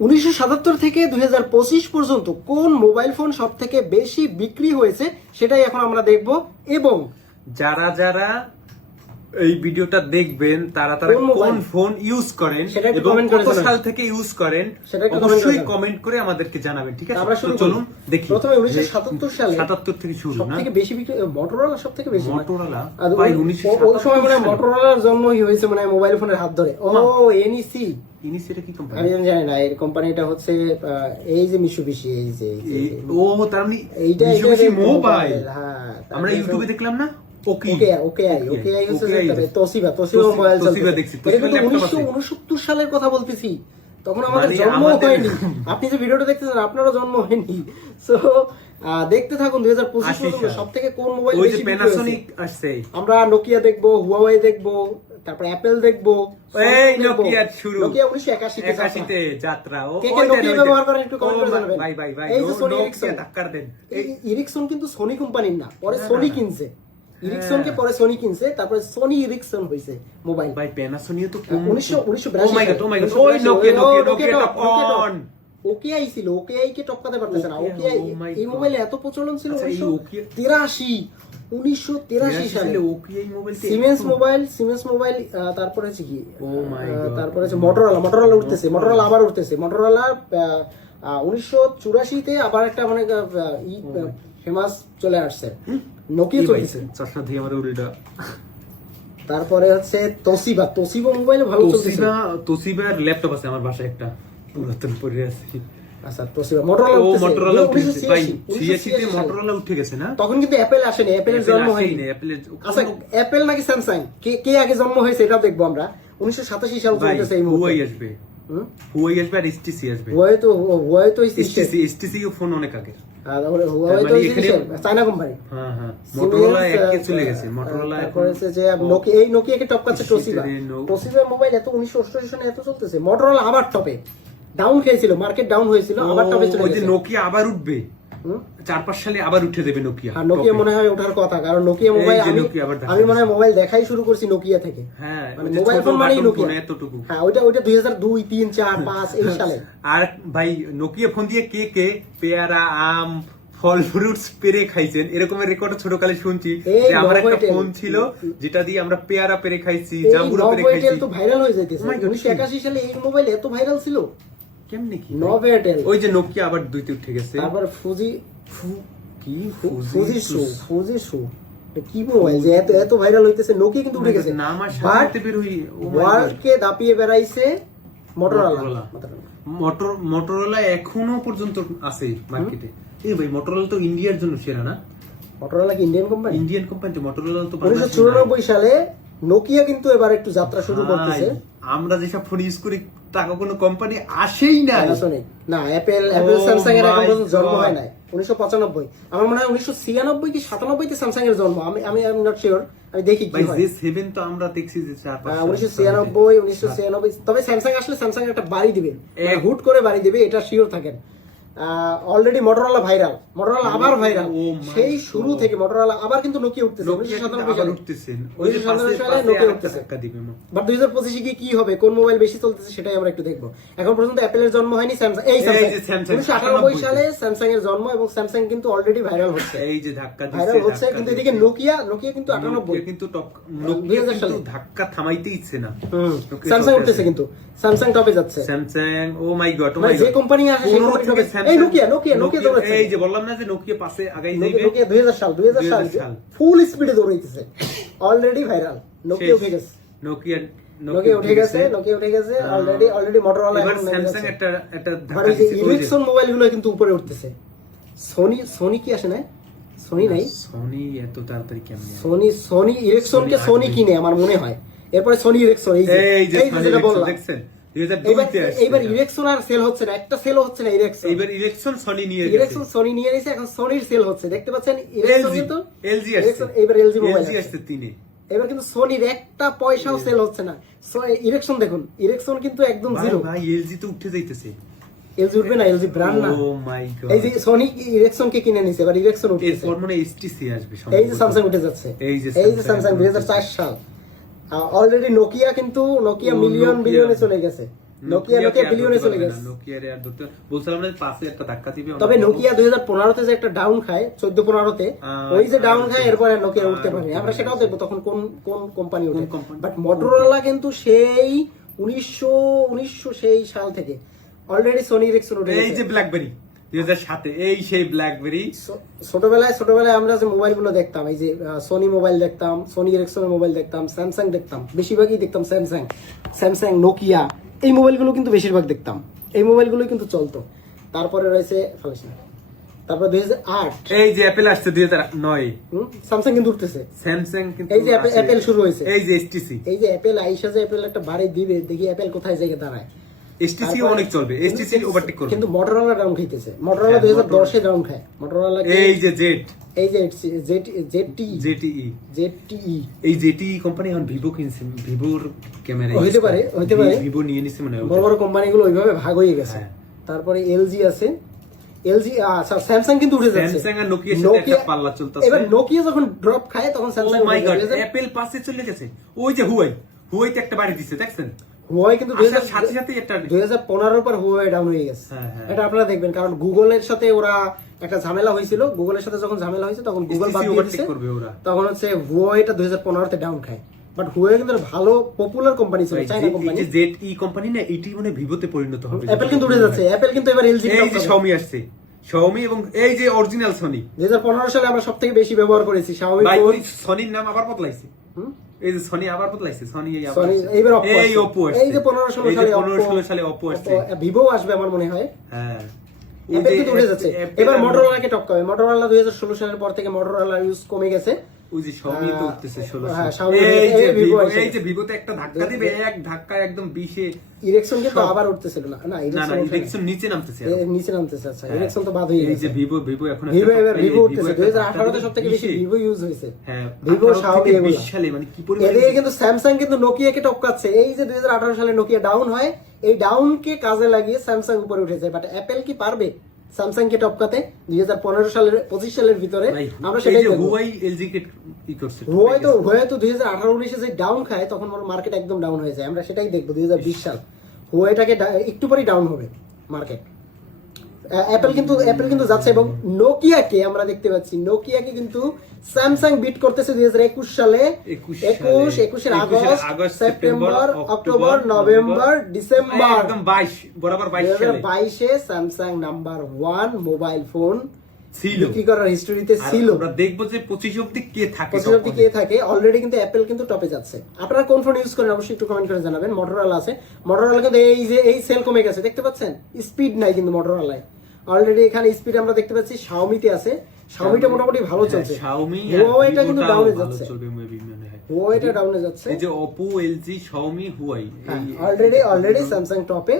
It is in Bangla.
1977 থেকে 2025 পর্যন্ত কোন মোবাইল ফোন সব থেকে বেশি বিক্রি হয়েছে সেটাই এখন আমরা দেখব। এবং যারা যারা এই ভিডিওটা দেখবেন তারা তারা কোন ফোন ইউজ করেন এবং কত সাল থেকে ইউজ করেন অবশ্যই কমেন্ট করে আমাদেরকে জানাবেন, ঠিক আছে? আমরা চলুন দেখি। প্রথমে 1977 সালে 77 থেকে শুরু না, সবথেকে বেশি বিক্রি মোটরোলা, সবথেকে বেশি মোটরোলা। ভাই 1977 ওই সময় মানে মোটরোলার জন্মই হয়েছে মানে মোবাইল ফোনের হাত ধরে। ও এনইসি, ইনিসি এটা কি কোম্পানি? আমি জানি না, এই কোম্পানিটা হচ্ছে এই যে মিশুবিশি, এই যে ও তার মানে এইটা মিশুবিশি মোবাইল। হ্যাঁ, আমরা ইউটিউবে দেখলাম না, ওকে তোশিবা মোবাইল চলছে। এটা কিন্তু 1969 সালের কথা বলতেছি, তখন আমাদের জন্ম হয়নি। আপনি যে ভিডিওটা দেখতেছেন আপনারও জন্ম হয়নি। সো দেখতে থাকুন 2025 পর্যন্ত সবথেকে কোন মোবাইল বেশি প্যানাসোনিক আসছে। আমরা নোকিয়া দেখবো, হুয়াওয়ে দেখবো, তারপর অ্যাপেল দেখবো। এই নোকিয়া শুরু, নোকিয়া 1981 তে যাত্রা। ও কে কে নোকিয়া ব্যবহার করেন একটু কমেন্ট করে জানাবেন। ভাই এই যে সোনি এরিকসন, ধাক্কার দেন। এই এরিকসন কিন্তু সোনি কোম্পানির না, পরে সোনি কিনছে। এরিকসনকে পরে সোনি কিনছে, তারপরে সোনি এরিকসন হইছে মোবাইল। ভাই প্যানাসোনিক তো 1982 ও মাই গড ওই নোকিয়া টপ অন। ওকে আইছিল, ওকে আই কে টপকাতে পারতেছে না। ওকে আই এই মোবাইলে এত প্রচলন ছিল 1983 সালে। Okay I mobile, siemens mobile, তারপরে হচ্ছে কি, ও মাই গড, তারপরে হচ্ছে মোটরোলা উঠতেছে, মোটরোলা আবার উঠতেছে। মোটরোলা 1984 তে আবার একটা মানে ফেমাস চলে আসছে। নোকিয়া চলছে, চশমা দিয়ে আমাদের উল্টা। তারপরে হচ্ছে তোশিবা মোবাইল ভালো চলছে। তোশিবার ল্যাপটপ আছে আমার বাসায় একটা, পুরাতন পড়ে আছে। আচ্ছা, তোশিবা মোটরোলা উঠেছে ভাই, 86 তে মোটরোলা উঠে গেছে না? তখন কিন্তু অ্যাপেল আসেনি, অ্যাপেলের জন্ম হয়নি। আচ্ছা, অ্যাপেল নাকি স্যামসাং, কে আগে জন্ম হয়েছে এটাও দেখবো আমরা। 1987 সাল চলতেছে এই মুহূর্তে। হুয়াই আসবে আর এসটিসি আসবে। হুয়াই তো এসটিসি ফোন অনেক আগে। হুয়াই তো চায়না কোম্পানি। হ্যাঁ, মোটরোলা একে চলে গেছে। মোটরোলা তারপরে হচ্ছে যে নোকিয়াকে টপকাচ্ছে তোশিবা মোবাইল। এত 1988 সালে এত চলতেছে। মোটরোলা আবার টপে, ডাউন খেয়েছিল, মার্কেট ডাউন হয়েছিল, আবার টপে চলে গেছে। নোকিয়া আবার উঠবে 4-5 সালে, আবার উঠে দেবে নোকিয়া। আর নোকিয়া মনে হয় ওঠার কথা, কারণ নোকিয়া মোবাইল আমি মনে হয় মোবাইল দেখাই শুরু করছি নোকিয়া থেকে। হ্যাঁ, মানে মোবাইল ফোন মানেই নোকিয়া এতটুকু। হ্যাঁ, ওইটা 2002, 3, 4, 5 এই সালে। আর ভাই নোকিয়া ফোন দিয়ে কে পেয়ারা, আম, ফল ফ্রুটস পেরে খাইছেন এরকমের রেকর্ড ছোটকালে শুনছি যে আমার একটা ফোন ছিল যেটা দিয়ে আমরা পেয়ারা পেরে খাইছি, জাম্বুরা পেরে খাইছি। তো ভাইরাল হয়ে যাইতেছে 1981 সালে এই মোবাইল এত ভাইরাল ছিল কেমনে কি? নভেটেল। ওই যে নোকিয়া আবার দুইতে উঠে গেছে। আবার ফুজি শু কি মোবাইল যে এত ভাইরাল হইতেছে। নোকিয়া কিন্তু উঠে গেছে, নাম আর সাথে বের হই ওয়ার্ল্ডকে দাপিয়ে বেড়াইছে মোটরোলা এখনো পর্যন্ত আছে মার্কেটে। এই ভাই মোটরোলা তো ইন্ডিয়ার জন্য সেরা না? মোটরোলা কি ইন্ডিয়ান কোম্পানি? ইন্ডিয়ান কোম্পানি তো মোটরোলা তো। 1994 সালে নোকিয়া কিন্তু এবার একটু যাত্রা শুরু করতেছে। আমরা যেসব ফোন ইউজ করি টাকা কোনো কোম্পানি আসেই না। না, অ্যাপেল স্যামসাং এর এখন পর্যন্ত জন্ম হয় নাই। 1995 আমার মনে হয় 1996 কি 97 তে স্যামসাং এর জন্ম। আমি নট শিওর, আমি দেখি কি হয়। যে 7 তো আমরা দেখছি যে 1996 তবে স্যামসাং আসলে স্যামসাং একটা বাড়ি দিবে, হুট করে বাড়ি দিবে, এটা শিওর থাকেন। অলরেডি মোটরোলা ভাইরাল, মোটরোলা আবার ভাইরাল। সেই শুরু থেকে মোটরোলা আবার কিন্তু নোকিয়া উঠতেছে। 1997 সালে উঠতেছে, 1997 সালে নোকিয়া উঠতেছে। বাট 2025 এ কি হবে, কোন মোবাইল বেশি চলতেছে সেটাই আমরা একটু দেখবো। এখন পর্যন্ত অ্যাপেলের জন্ম হয়নি, স্যামসাং 1998 সালে স্যামসাং এর জন্ম, এবং স্যামসাং কিন্তু অলরেডি ভাইরাল হচ্ছে। এই যে ধাক্কা দিচ্ছে, ভাইরাল হচ্ছে, কিন্তু এদিকে নোকিয়া কিন্তু 98 কিন্তু নোকিয়া কিন্তু ধাক্কা থামাইতে ইচ্ছে না। স্যামসাং উঠতেছে, কিন্তু স্যামসাং টপে যাচ্ছে। স্যামসাং ও মাই গড, যে কোম্পানি আসে সেই কোম্পানি টপে। এই নোকিয়া দৌড়াচ্ছে। এই যে বললাম না যে নোকিয়া পাশে আগাই যাবে। নোকিয়া 2000 সাল ফুল স্পিডে দৌড়াইতেছে, অলরেডি ভাইরাল। নোকিয়া উঠে গেছে, নোকিয়া উঠে গেছে অলরেডি। মোটরোলা এবার স্যামসাং একটা ধাক্কা দিচ্ছে। এরিকসন মোবাইলগুলো কিন্তু উপরে উঠতেছে। সোনি কি আসে না? সোনি নাই। সোনি এত তাড়াতাড়ি কেমনে? সোনি এরিকসনকে সোনি কিনে আমার মনে হয়। এরপরে সোনি এরিকসন, এই যে যেটা বললাম দেখছেন, এইবার ইরেকশন আর সেল হচ্ছে না, একটা সেল হচ্ছে না ইরেকশন। এইবার ইরেকশন সনি নিয়ে নিয়েছে, এখন সনির সেল হচ্ছে, দেখতে পাচ্ছেন। ইরেকশন কিন্তু এলজি আসছে, এইবার এলজি মোবাইল আসছে 3 এবার কিন্তু সনির একটা পয়সাও সেল হচ্ছে না। ইরেকশন দেখুন, ইরেকশন কিন্তু একদম জিরো। ভাই এলজি তো উঠে যাইতেছে। এলজি উঠবে না, এলজি ব্র্যান্ড না। ও মাই গড, এই যে সনি ইরেকশন কে কিনে নিছে, এবার ইরেকশন উঠছে। এরপর মানে এসটিসি আসবে। এই যে স্যামসাং উঠে যাচ্ছে, এই যে স্যামসাং 2004 সাল। অলরেডি নোকিয়া মিলিয়নে চলে গেছে। নোকিয়া বিলিয়নে চলে গেছে। নোকিয়ার আর ধরতে বলছিলাম না পাশে একটা ধাক্কা দিবে। তবে নোকিয়া 2015 তে যে একটা ডাউন খায় 14-15 তে, ওই যে ডাউন খায় এরপরে নোকিয়া উঠতে পারে, আমরা সেটাও দেখবো তখন কোন কোন কোম্পানি ওঠে। বাট মোটরোলা কিন্তু সেই 1900 সেই সাল থেকে অলরেডি সোনি এরিকসন উঠে এই গেছে। যে ব্ল্যাকবেরি 2007 এই সেই ব্ল্যাকবেরি। ছোটবেলায় আমরা যে মোবাইলগুলো দেখতাম, এই যে সোনি মোবাইল দেখতাম, সোনি এরিকসনের মোবাইল দেখতাম, স্যামসাং দেখতাম, বেশিরভাগই দেখতাম স্যামসাং, নোকিয়া, এই মোবাইলগুলো কিন্তু বেশিরভাগ দেখতাম, এই মোবাইলগুলো কিন্তু চলতো। তারপরে রয়েছে তারপর 2008 এই যে অ্যাপেল আসছে 2009, স্যামসাং কিন্তু উঠতেছে। স্যামসাং কিন্তু এই যে অ্যাপেল শুরু হয়েছে, এই যে এসটিসি, এই যে অ্যাপেল আইসা যে অ্যাপেল একটা বাড়ি দিবে, দেখি অ্যাপেল কোথায় জায়গা দাঁড়ায়। এসটিসি অনেক চলবে, এসটিসি ওভারটেক করবে। কিন্তু মোটরোলা ডাউন খাইতেছে, মোটরোলা 2010 এ ডাউন খায়। মোটরোলা এই যে জেড, এই যে জেডটিই, এই জেটি কোম্পানি এখন ভিভো কিনছে, ভিভোর ক্যামেরা হইতে পারে ভিভো নিয়ে নিছে মনে হয়। বড় বড় কোম্পানিগুলো ওইভাবে ভাগ হয়ে গেছে। হ্যাঁ। তারপরে এলজি আছে, আচ্ছা স্যামসাং কিন্তু উঠে যাচ্ছে। স্যামসাং আর নোকিয়ার সাথে একটা পাল্লা চলতেছে। এবার নোকিয়া যখন ড্রপ খায় তখন স্যামসাং, ও মাই গড, অ্যাপেল পাশে চলে গেছে। ওই যে হুয়াইতে একটা বাড়ি দিছে, দেখছেন? হুয়াই কিন্তু আসার সাথে সাথে একটা 2015 পর হুয়াই ডাউন হয়ে গেছে। হ্যাঁ, হ্যাঁ। এটা আপনারা দেখবেন, কারণ গুগলের সাথে ওরা একটা ঝামেলা হয়েছিল, গুগলের সাথে যখন ঝামেলা হয়েছে তখন গুগল বাদ দিয়ে ওভারটেক দিয়েছে, করবে ওরা। তখন হচ্ছে হুয়াইটা 2015 তে ডাউন খায়। বাট হুয়াই কিন্তু ভালো পপুলার কোম্পানি ছিল, চাইনা কোম্পানি। এই যে জেডই কোম্পানি না, এটি মানে ভিভোতে পরিণত হবে। অ্যাপেল কিন্তু উঠে যাচ্ছে, অ্যাপেল কিন্তু এবার এলজি। এই যে Xiaomi আসছে, Xiaomi এবং এই যে অরিজিনাল সনি। 2015 সালে আমরা সবথেকে বেশি ব্যবহার করেছি Xiaomi ভাই ফোন। ওই সনির নাম আবার বদলাইছে। এই যে সনি আবার বদলাইছে, সনি এই আবার সনি এইবার এই Oppo আসছে। এই যে 15-16 সালে 15-16 সালে Oppo আসছে। ভিভো আসবে আমার মনে হয়। হ্যাঁ, অ্যাপল কিন্তু উঠে যাচ্ছে। এবার মোটরোলাকে টপকাবে। মোটরোলা 2016 সালের পর থেকে মোটরোলা ইউজ কমে গেছে। ওই যে Xiaomi তো উঠতেছে 16। হ্যাঁ, Xiaomi, এই যে Vivo Vivo, আসছে। এই যে ভিভোতে একটা ধাক্কা দিবে, এক ধাক্কায় একদম 20 এ ইরেকশন কিন্তু আবার উঠতেছিল না, না ইলেকশন নিচে নামতেছে। নিচে নামতেছে। আচ্ছা, ইরেকশন তো বাদ হয়ে এই যে গেছে। ভিভো এখন ভিভো একটা এবার এই ভিভো উঠতেছে। একটা 2018 তে ধাক্কা সবথেকে বেশি দিবে, ভিভো ইউজ হয়েছে। হ্যাঁ, ভিভো, 18 Xiaomi থেকে এগুলো। 20 সালে মানে কি পরিমাণ। এদিকে কিন্তু স্যামসাং কিন্তু নোকিয়াকে টপকাচ্ছে। এই যে 2018 সালে নোকিয়া ডাউন হয়, এই ডাউনকে কাজে লাগিয়ে স্যামসাং উপরে উঠেছে। বাট অ্যাপেল কি পারবে স্যামসাং কে টপকাতে 2015 সালের 25 সালের ভিতরে? আমরা সেটাই দেখব। হুয়াই এলজি কে কি করছে? হুয়াই তো 2018-19 যে ডাউন খায় তখন মার্কেট একদম ডাউন হয়ে যায়। আমরা সেটাই দেখব 2020 সাল। হুয়াইটাকে একটু পরেই ডাউন হবে মার্কেট। অ্যাপল কিন্তু যাচ্ছে, এবং নোকিয়াকে আমরা দেখতে পাচ্ছি, নোকিয়াকে কিন্তু স্যামসাং বিট করতেছে 2021 সালে। 21 এর August, September, October, November, December, একদম 22 বরাবর 22 সালে 2022 এ স্যামসাং নাম্বার 1 মোবাইল ফোন ছিল, বিক্রি করার হিস্ট্রিতে ছিল। আমরা দেখব যে 25 অবধি কে থাকে। 25 অবধি কে থাকে। অলরেডি কিন্তু অ্যাপল কিন্তু টপে যাচ্ছে। আপনারা কোন ফোন ইউজ করেন অবশ্যই একটু কমেন্ট করে জানাবেন। মোটরোলা আছে, মোটরোলা কিন্তু এই সেল কমে গেছে, দেখতে পাচ্ছেন? স্পিড নাই কিন্তু মোটরোলায়। অলরেডি এখানে স্পিড আমরা দেখতে পাচ্ছি Xiaomi-তে আছে। Xiaomi-টা মোটামুটি ভালো চলছে। Xiaomi Huawei-টা কিন্তু ডাউনে যাচ্ছে। চলবে মেবি মনে হয়। Huawei-টা ডাউনে যাচ্ছে। এই যে Oppo, LG, Xiaomi, Huawei already Samsung টপে।